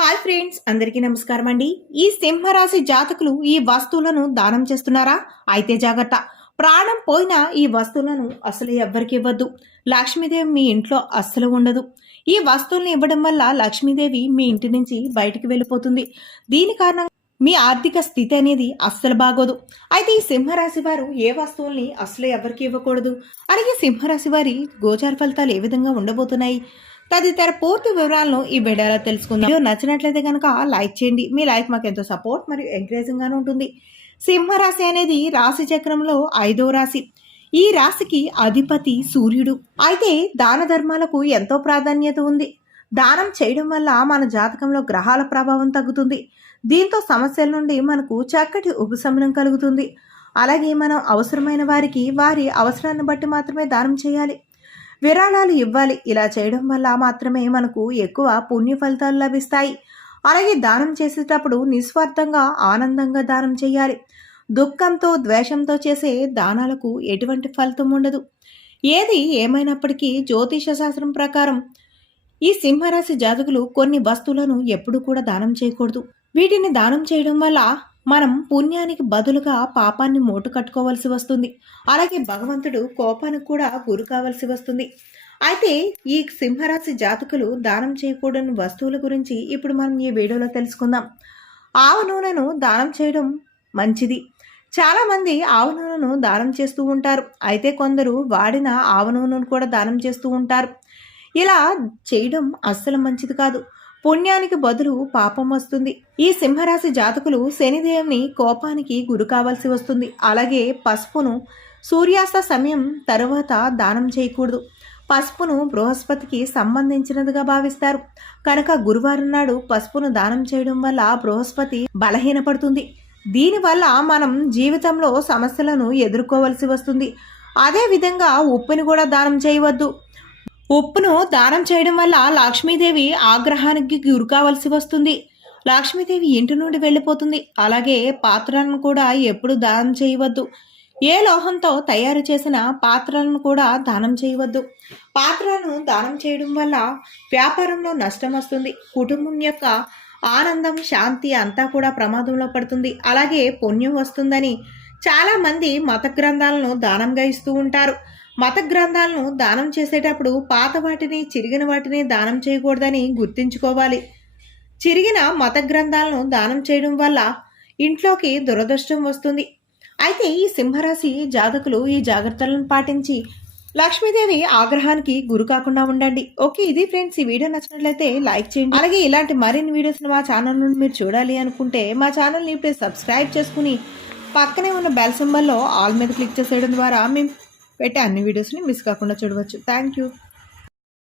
Hi friends, అందరికీ నమస్కారం అండి. ఈ సింహరాశి జాతకులు ఈ వస్తువులను దానం చేస్తున్నారా? అయితే జాగ్రత్త. ప్రాణం పోయినా ఈ వస్తువులను అసలు ఎవ్వరికి ఇవ్వద్దు. లక్ష్మీదేవి మీ ఇంట్లో అస్సలు ఉండదు. ఈ వస్తువులను ఇవ్వడం వల్ల లక్ష్మీదేవి మీ ఇంటి నుంచి బయటికి వెళ్ళిపోతుంది. దీని కారణంగా మీ ఆర్థిక స్థితి అనేది అస్సలు బాగోదు. అయితే ఈ సింహరాశి వారు ఏ వస్తువుల్ని అస్సలు ఎవరికి ఇవ్వకూడదు, అలాగే సింహరాశి వారి గోచార ఫలితాలు ఏ విధంగా ఉండబోతున్నాయి తదితర పూర్తి వివరాలను ఈ వీడియోలో తెలుసుకుందాం. వీడియో నచ్చినట్లయితే కనుక లైక్ చేయండి. మీ లైక్ మాకు ఎంతో సపోర్ట్ మరియు ఎంకరేజింగ్ గానే ఉంటుంది. సింహరాశి అనేది రాశి చక్రంలో 5వ రాశి. ఈ రాశికి అధిపతి సూర్యుడు. అయితే దాన ధర్మాలకు ఎంతో ప్రాధాన్యత ఉంది. దానం చేయడం వల్ల మన జాతకంలో గ్రహాల ప్రభావం తగ్గుతుంది. దీంతో సమస్యల నుండి మనకు చక్కటి ఉపశమనం కలుగుతుంది. అలాగే మనం అవసరమైన వారికి వారి అవసరాన్ని బట్టి మాత్రమే దానం చేయాలి, విరాళాలు ఇవ్వాలి. ఇలా చేయడం వల్ల మాత్రమే మనకు ఎక్కువ పుణ్య ఫలితాలు లభిస్తాయి. అలాగే దానం చేసేటప్పుడు నిస్వార్థంగా ఆనందంగా దానం చేయాలి. దుఃఖంతో ద్వేషంతో చేసే దానాలకు ఎటువంటి ఫలితం ఉండదు. ఏది ఏమైనప్పటికీ జ్యోతిష శాస్త్రం ప్రకారం ఈ సింహరాశి జాతకులు కొన్ని వస్తువులను ఎప్పుడు కూడా దానం చేయకూడదు. వీటిని దానం చేయడం వల్ల మనం పుణ్యానికి బదులుగా పాపాన్ని మూట కట్టుకోవాల్సి వస్తుంది. అలాగే భగవంతుడు కోపానికి కూడా గురి కావాల్సి వస్తుంది. అయితే ఈ సింహరాశి జాతకులు దానం చేయకూడని వస్తువుల గురించి ఇప్పుడు మనం ఈ వీడియోలో తెలుసుకుందాం. ఆవ నూనెను దానం చేయడం మంచిది. చాలామంది ఆవ నూనెను దానం చేస్తూ ఉంటారు. అయితే కొందరు వాడిన ఆవ నూనెను కూడా దానం చేస్తూ ఉంటారు. ఇలా చేయడం అస్సలు మంచిది కాదు. పుణ్యానికి బదులు పాపం వస్తుంది. ఈ సింహరాశి జాతకులు శనిదేవుని కోపానికి గురి కావాల్సి వస్తుంది. అలాగే పసుపును సూర్యాస్త సమయం తరువాత దానం చేయకూడదు. పసుపును బృహస్పతికి సంబంధించినదిగా భావిస్తారు కనుక గురువారం నాడు పసుపును దానం చేయడం వల్ల బృహస్పతి బలహీనపడుతుంది. దీనివల్ల మనం జీవితంలో సమస్యలను ఎదుర్కోవలసి వస్తుంది. అదేవిధంగా ఉప్పుని కూడా దానం చేయవద్దు. ఉప్పును దానం చేయడం వల్ల లక్ష్మీదేవి ఆగ్రహానికి గురికావలసి వస్తుంది. లక్ష్మీదేవి ఇంటి నుండి వెళ్ళిపోతుంది. అలాగే పాత్రలను కూడా ఎప్పుడు దానం చేయవద్దు. ఏ లోహంతో తయారు చేసిన పాత్రలను కూడా దానం చేయవద్దు. పాత్రలను దానం చేయడం వల్ల వ్యాపారంలో నష్టం వస్తుంది. కుటుంబం యొక్క ఆనందం, శాంతి అంతా కూడా ప్రమాదంలో పడుతుంది. అలాగే పుణ్యం వస్తుందని చాలామంది మత గ్రంథాలను దానంగా ఇస్తూ ఉంటారు. మత గ్రంథాలను దానం చేసేటప్పుడు పాత వాటిని, చిరిగిన వాటిని దానం చేయకూడదని గుర్తుంచుకోవాలి. చిరిగిన మత గ్రంథాలను దానం చేయడం వల్ల ఇంట్లోకి దురదృష్టం వస్తుంది. అయితే ఈ సింహరాశి జాతకులు ఈ జాగ్రత్తలను పాటించి లక్ష్మీదేవి ఆగ్రహానికి గురి కాకుండా ఉండండి. ఓకే, ఇది ఫ్రెండ్స్. ఈ వీడియో నచ్చినట్లయితే లైక్ చేయండి. అలాగే ఇలాంటి మరిన్ని వీడియోస్ మా ఛానల్ నుండి మీరు చూడాలి అనుకుంటే మా ఛానల్ని ఇప్పుడే సబ్స్క్రైబ్ చేసుకుని పక్కనే ఉన్న బెల్ సింబల్లో ఆల్ మీద క్లిక్ చేసేయడం ద్వారా మేము పెట్టే అన్ని వీడియోస్ని మిస్ కాకుండా చూడవచ్చు. Thank you.